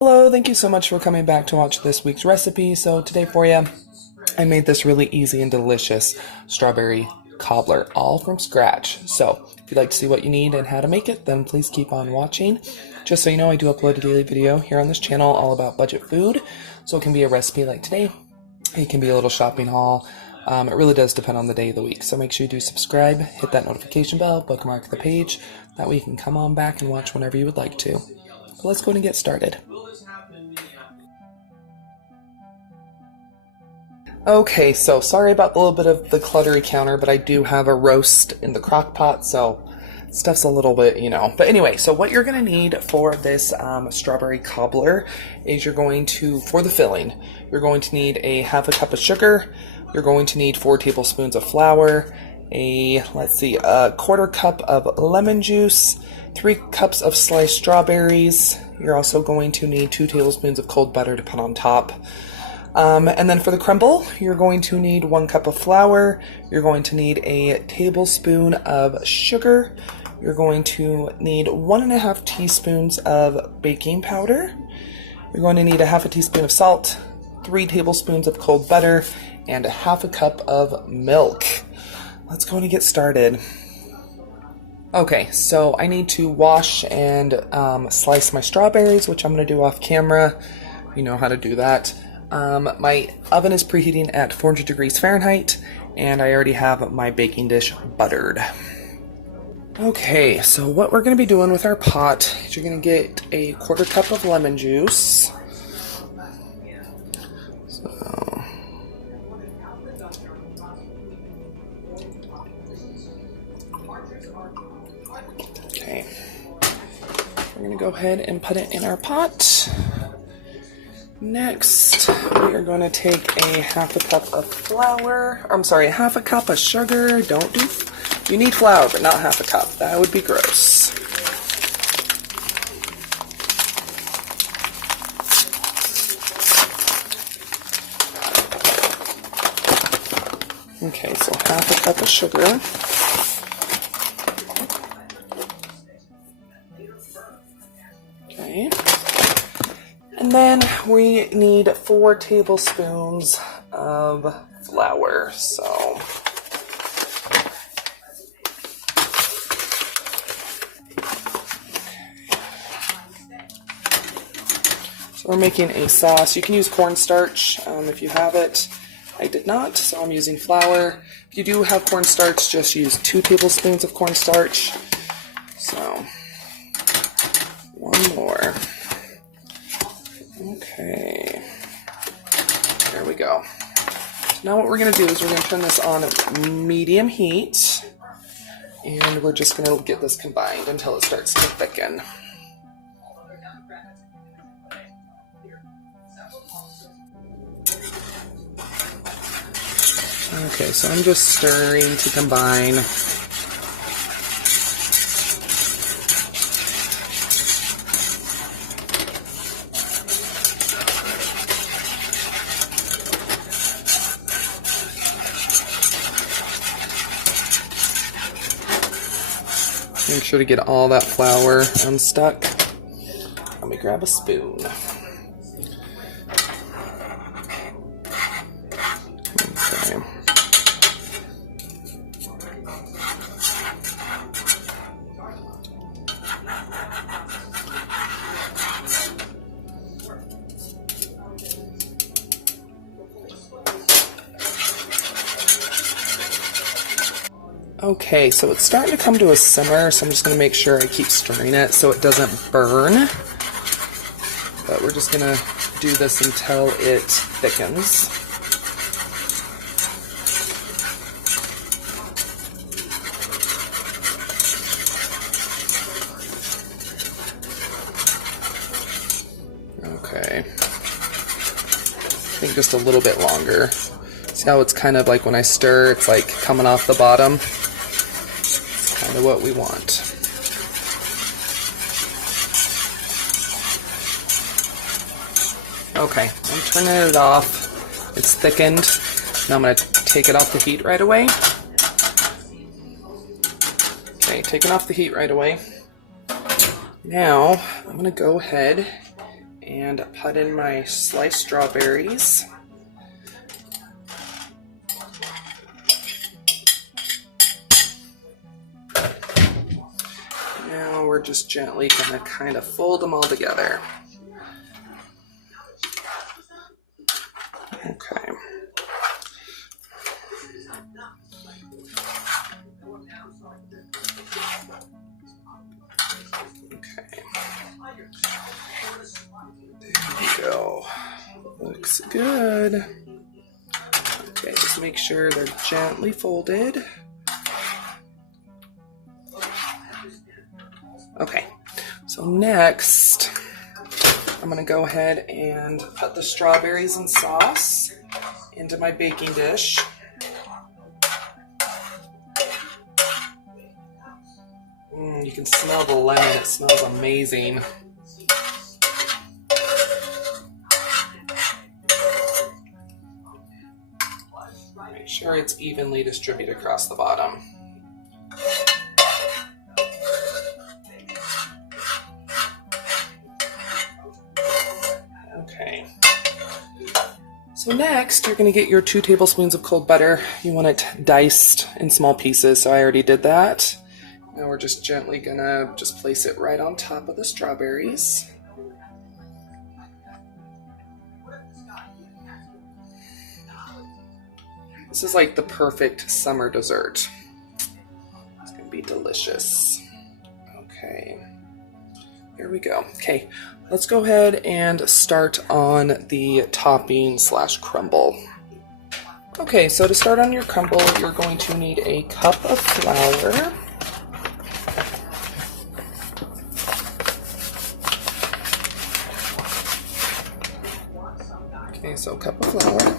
Hello, thank you so much for coming back to watch this week's recipe. So today for you, I made this really easy and delicious strawberry cobbler, all from scratch. So if you'd like to see what you need and how to make it, then please keep on watching. Just so you know, I do upload a daily video here on this channel all about budget food. So it can be a recipe like today, it can be a little shopping haul. It really does depend on the day of the week. So make sure you do subscribe, hit that notification bell, bookmark the page. That way you can come on back and watch whenever you would like to. But let's go ahead and get started. Okay, so sorry about the little bit of the cluttery counter, but I do have a roast in the crock pot, so stuff's a little bit, But anyway, so what you're going to need for this strawberry cobbler is for the filling, you're going to need a half a cup of sugar, you're going to need 4 tablespoons of flour, a quarter cup of lemon juice, 3 cups of sliced strawberries. You're also going to need 2 tablespoons of cold butter to put on top. And then for the crumble, you're going to need 1 cup of flour, you're going to need a tablespoon of sugar, you're going to need 1.5 teaspoons of baking powder, you're going to need a half a teaspoon of salt, 3 tablespoons of cold butter, and a half a cup of milk. Let's go and get started. Okay, so I need to wash and slice my strawberries, which I'm going to do off camera. You know how to do that. My oven is preheating at 400 degrees Fahrenheit, and I already have my baking dish buttered. Okay, so what we're going to be doing with our pot is you're going to get a quarter cup of lemon juice. Okay, we're going to go ahead and put it in our pot. Next, we are going to take a half a cup of half a cup of sugar. You need flour, but not half a cup. That would be gross. Okay, so half a cup of sugar. Okay. And then we need 4 tablespoons of flour. So we're making a sauce. You can use cornstarch if you have it. I did not, so I'm using flour. If you do have cornstarch, just use 2 tablespoons of cornstarch. So 1 more. Okay, there we go. So now what we're going to do is we're going to turn this on medium heat, and we're just going to get this combined until it starts to thicken. Okay, so I'm just stirring to combine. Make sure to get all that flour unstuck. Let me grab a spoon. Okay. Okay, so it's starting to come to a simmer, so I'm just going to make sure I keep stirring it so it doesn't burn. But we're just going to do this until it thickens. Okay. I think just a little bit longer. See how it's kind of like when I stir, it's like coming off the bottom? Kind of what we want. Okay, I'm turning it off. It's thickened. Now I'm going to take it off the heat right away. Okay, taking off the heat right away. Now I'm going to go ahead and put in my sliced strawberries. Now we're just gently going to kind of fold them all together. Okay. There we go. Looks good. Okay, just make sure they're gently folded. Okay, so next I'm going to go ahead and put the strawberries and sauce into my baking dish. You can smell the lemon, it smells amazing. Make sure it's evenly distributed across the bottom. Okay. So next, you're going to get your 2 tablespoons of cold butter. You want it diced in small pieces, so I already did that. Now we're just gently going to just place it right on top of the strawberries. This is like the perfect summer dessert. It's going to be delicious. Okay, here we go. Okay, let's go ahead and start on the topping / crumble. Okay, so to start on your crumble, you're going to need a cup of flour. Okay, so a cup of flour.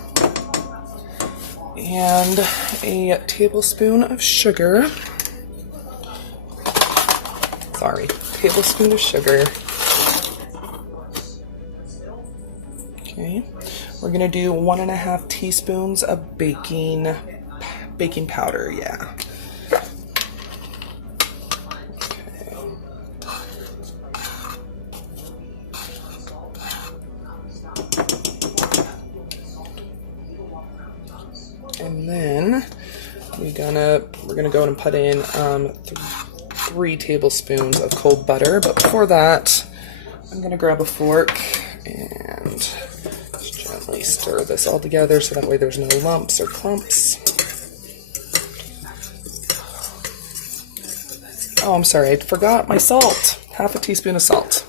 And a tablespoon of sugar. Sorry, tablespoon of sugar. Okay, we're gonna do 1.5 teaspoons of baking powder. Yeah. And then we're gonna go and put in 3 tablespoons of cold butter. But before that, I'm gonna grab a fork and just gently stir this all together so that way there's no lumps or clumps. Oh, I'm sorry, I forgot my salt. 1/2 teaspoon of salt.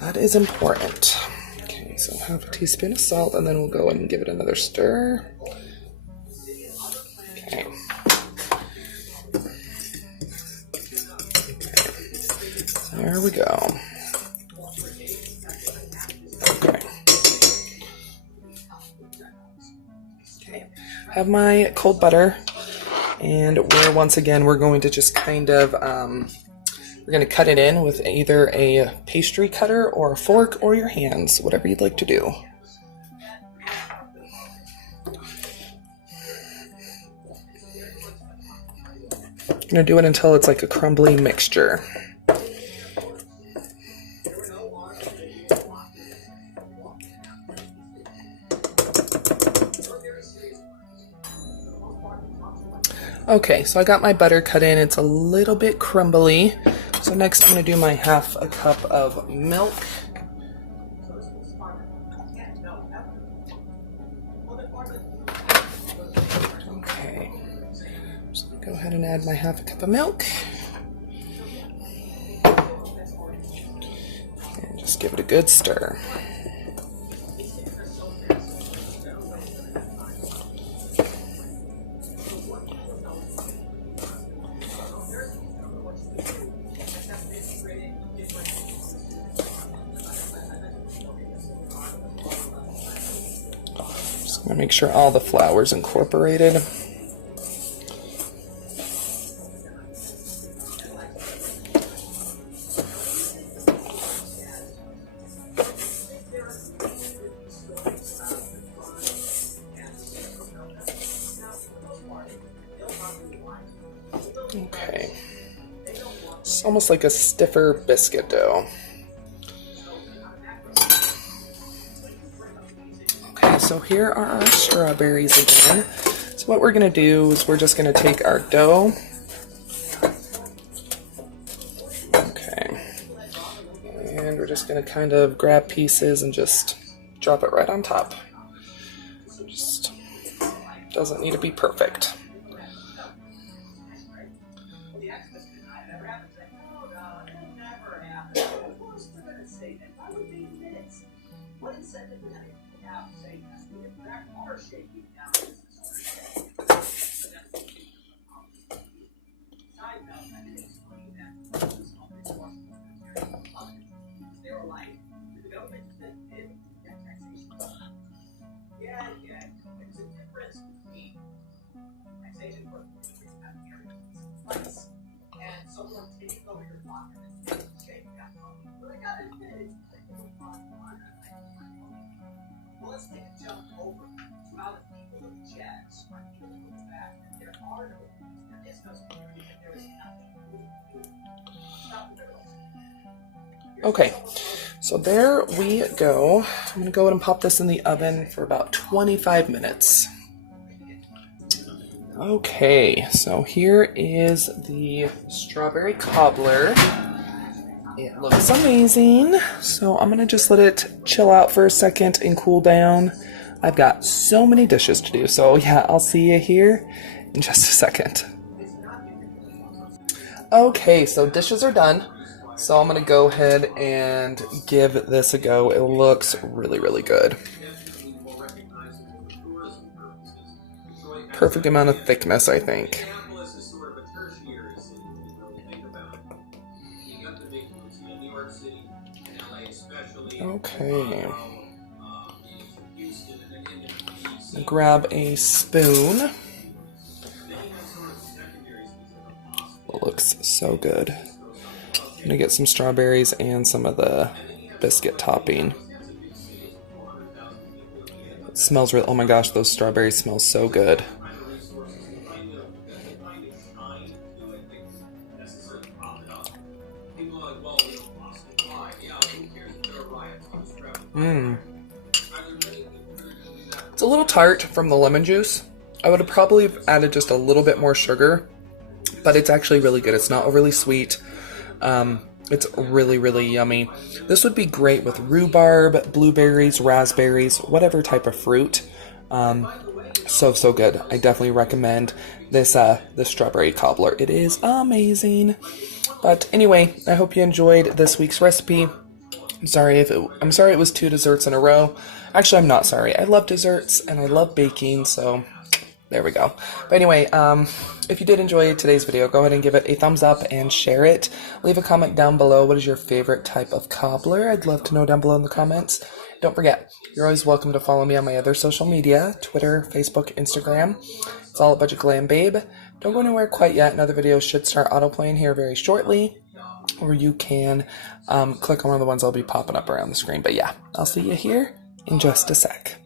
That is important. So 1/2 teaspoon of salt, and then we'll go and give it another stir. Okay. There we go. Okay. Okay. Have my cold butter, and we're going to just kind of we're going to cut it in with either a pastry cutter or a fork or your hands, whatever you'd like to do. I'm going to do it until it's like a crumbly mixture. Okay, so I got my butter cut in. It's a little bit crumbly. So next I'm going to do my 1/2 cup of milk. Okay, just going to go ahead and add my 1/2 cup of milk. And just give it a good stir. I'm gonna make sure all the flour's incorporated. Okay, it's almost like a stiffer biscuit dough. so here are our strawberries again. So what we're going to do is we're just going to take our dough. Okay. And we're just going to kind of grab pieces and just drop it right on top. Just doesn't need to be perfect. Okay, so there we go. I'm going to go ahead and pop this in the oven for about 25 minutes. Okay, so here is the strawberry cobbler. It looks amazing. So I'm going to just let it chill out for a second and cool down. I've got so many dishes to do, so yeah, I'll see you here in just a second. Okay, so dishes are done. So I'm going to go ahead and give this a go. It looks really, really good. Perfect amount of thickness, I think. Okay. Grab a spoon. Looks so good. I'm gonna get some strawberries and some of the biscuit topping. It smells really, oh my gosh, those strawberries smell so good. It's a little tart from the lemon juice. I would have probably added just a little bit more sugar, but it's actually really good. It's not overly sweet. It's really, really yummy. This would be great with rhubarb, blueberries, raspberries, whatever type of fruit. So good. I definitely recommend this strawberry cobbler. It is amazing. But anyway, I hope you enjoyed this week's recipe. I'm sorry it was 2 desserts in a row. Actually, I'm not sorry. I love desserts and I love baking, so there we go. But anyway, if you did enjoy today's video, go ahead and give it a thumbs up and share it. Leave a comment down below. What is your favorite type of cobbler? I'd love to know down below in the comments. Don't forget, you're always welcome to follow me on my other social media, Twitter, Facebook, Instagram. It's all at Budget Glam Babe. Don't go anywhere quite yet. Another video should start autoplaying here very shortly. Or you can click on one of the ones I'll be popping up around the screen. But yeah, I'll see you here in just a sec.